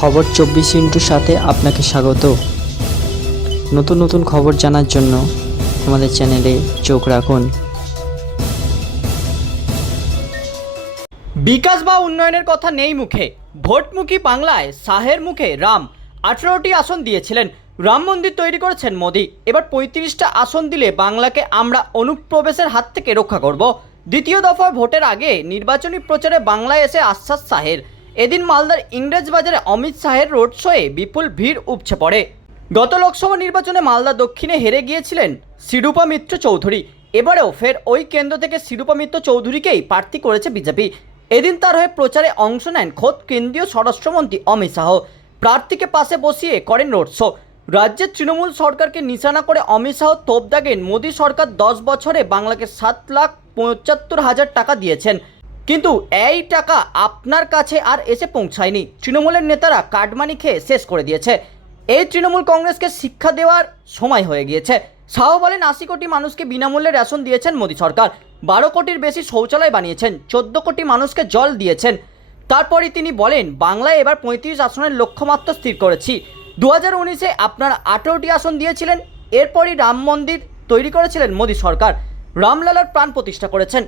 খবর চব্বিশ ইন্টুর সাথে আপনাকে স্বাগত। নতুন নতুন খবর জানার জন্য আমাদের চ্যানেলে চোখ রাখুন। বিকাশ বা উন্নয়নের কথা নেই মুখে। ভোটমুখী বাংলায় শাহের মুখে রাম। আঠেরোটি আসন দিয়েছিলেন। রাম মন্দির তৈরি করেছেন মোদি। এবার পঁয়ত্রিশটা আসন দিলে বাংলাকে আমরা অনুপ্রবেশের হাত থেকে রক্ষা করব। দ্বিতীয় দফায় ভোটের আগে নির্বাচনী প্রচারে বাংলায় এসে আশ্বাস শাহের এদিন মালদার ইংরেজ বাজারে অমিত শাহের রোড শোয়ে বিপুল ভিড় উপচে পড়ে। গত লোকসভা নির্বাচনে মালদা দক্ষিণে হেরে গিয়েছিলেন শিরূপা মিত্র চৌধুরী। এবারেও ফের ওই কেন্দ্র থেকে শিরূপা মিত্র চৌধুরীকেই প্রার্থী করেছে বিজেপি। এদিন তার হয়ে প্রচারে অংশ নেন খোদ কেন্দ্রীয় স্বরাষ্ট্রমন্ত্রী অমিত শাহ। প্রার্থীকে পাশে বসিয়ে করেন রোড শো। রাজ্যের তৃণমূল সরকারকে নিশানা করে অমিত শাহ তোপ দাগেন মোদী সরকার দশ বছরে বাংলাকে সাত লাখ পঁচাত্তর হাজার টাকা দিয়েছেন। কিন্তু এই টাকা আপনার কাছে আর এসে পৌঁছায়নি। তৃণমূলের নেতারা কাটমানি খেয়ে শেষ করে দিয়েছে। এই তৃণমূল কংগ্রেসকে শিক্ষা দেওয়ার সময় হয়ে গিয়েছে। শাহ বলেন, আশি কোটি মানুষকে বিনামূল্যে রেশন দিয়েছেন মোদী সরকার। বারো কোটির বেশি শৌচালয় বানিয়েছেন, চোদ্দ কোটি মানুষকে জল দিয়েছেন। তারপরই তিনি বলেন, বাংলায় এবার পঁয়ত্রিশ আসনের লক্ষ্যমাত্রা স্থির করেছি। দু হাজার উনিশে আপনার আঠেরোটি আসন দিয়েছিলেন, এরপরই রাম মন্দির তৈরি করেছিলেন মোদী সরকার। রামলালার প্রাণ প্রতিষ্ঠা করেছেন।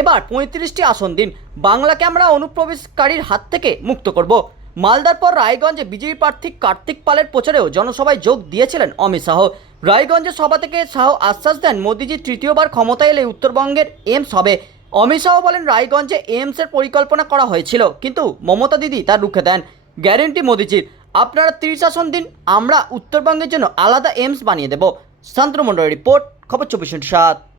এবার পঁয়ত্রিশটি আসন দিন। বাংলাকে আমরা অনুপ্রবেশকারীর হাত থেকে মুক্ত করব। মালদার পর রায়গঞ্জে বিজেপি প্রার্থী কার্তিক পালের প্রচারেও জনসভায় যোগ দিয়েছিলেন অমিত শাহ। রায়গঞ্জের সভা থেকে শাহ আশ্বাস দেন, মোদিজি তৃতীয়বার ক্ষমতায় এলে উত্তরবঙ্গের এইমস হবে। অমিত শাহ বলেন, রায়গঞ্জে এইমসের পরিকল্পনা করা হয়েছিল, কিন্তু মমতা দিদি তা রুখে দেন। গ্যারেন্টি মোদিজির। আপনারা তিরিশ আসন দিন, আমরা উত্তরবঙ্গের জন্য আলাদা এইমস বানিয়ে দেব। শান্তনু রিপোর্ট, খবর চব্বিশ সাত।